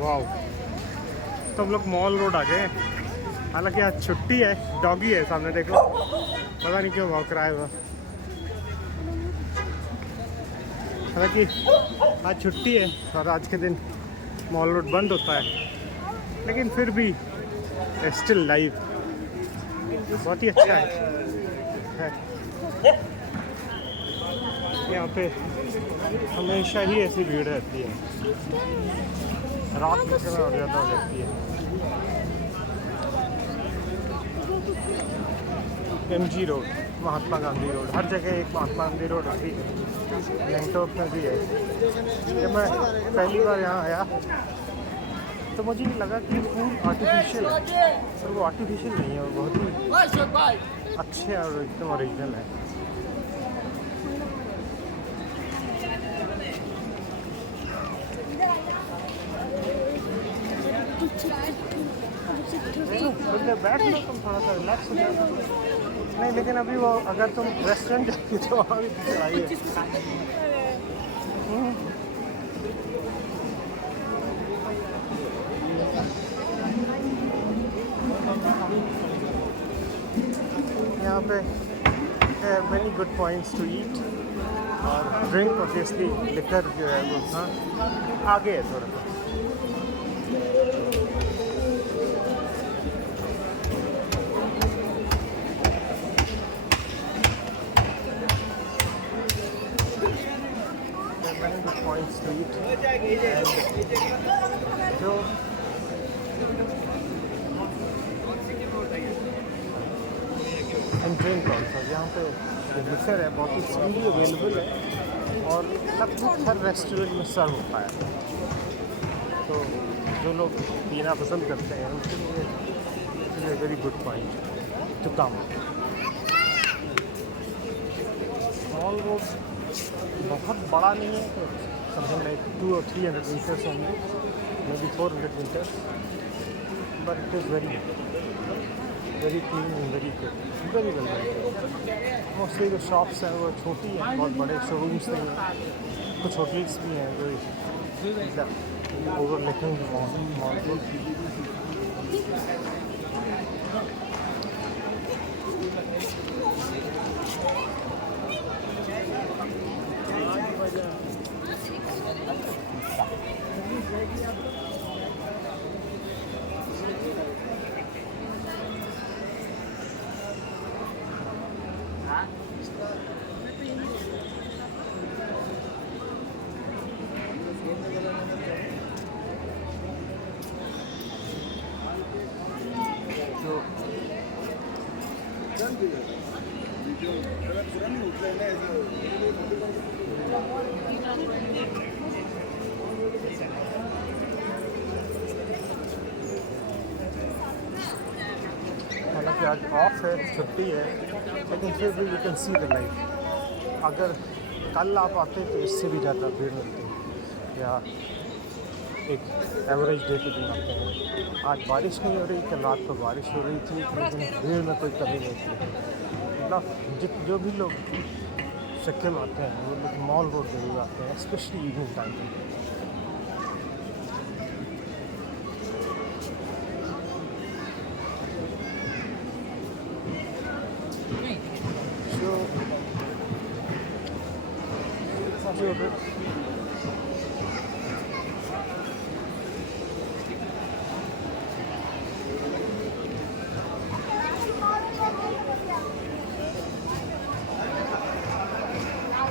वाह, तो हम लोग मॉल रोड आ गए। हालांकि आज छुट्टी है, डॉगी है सामने देखो, पता नहीं क्यों भौंक रहा है वो। हालांकि आज छुट्टी है और आज के दिन मॉल रोड बंद होता है, लेकिन फिर भी स्टिल लाइव बहुत ही अच्छा है। यहाँ पे हमेशा ही ऐसी भीड़ रहती है, रात में समय और ज़्यादा हो जाती है। MG road, Mahatma Gandhi road, हर जगह एक महात्मा गांधी रोड होती है। गैंगटॉक में भी है। जब मैं पहली बार यहाँ आया तो मुझे लगा कि फूल आर्टिफिशियल है, पर वो आर्टिफिशियल नहीं है, वो बहुत ही अच्छे और एकदम ओरिजिनल है। बैठ लो तुम, थोड़ा सा रिलैक्स हो जाओ। नहीं, लेकिन अभी वो अगर तुम रेस्टोरेंट जाओगे तो वहाँ भी चलाइए। यहाँ पे many good points to eat और ड्रिंक, ऑब्वियसली लिकर जो है वो हाँ आगे है थोड़ा सा। Many good points to eat जो ड्रिंक ऑल्सो यहाँ पे लिकर है, बहुत ही फ्रीली अवेलेबल है और लगभग हर रेस्टोरेंट में सर्व होता है। तो जो लोग पीना पसंद करते हैं उनके लिए very good point to come. Mall road बहुत बड़ा नहीं है, तो something like 200 or 300 meters only, maybe 400 meters, but it is very clean and very good, very well maintained. Mostly जो शॉप्स हैं वो छोटी हैं, बहुत बड़े शोरूम्स नहीं हैं, कुछ होटल्स भी हैं जो ओवरलुकिंग मॉल को। हालांकि आज ऑफ है, छुट्टी है, लेकिन फिर भी you can see the life. अगर कल आप आते तो इससे भी ज़्यादा भीड़ मिलती, या एक एवरेज डे के दिन आते हैं। आज बारिश नहीं हो रही, कल रात को बारिश हो रही थी, लेकिन भीड़ में कोई कमी नहीं थी। मतलब जो भी लोग सिक्किम आते हैं वो लोग मॉल रोड जरूर आते हैं, स्पेशली इवनिंग टाइम में। जो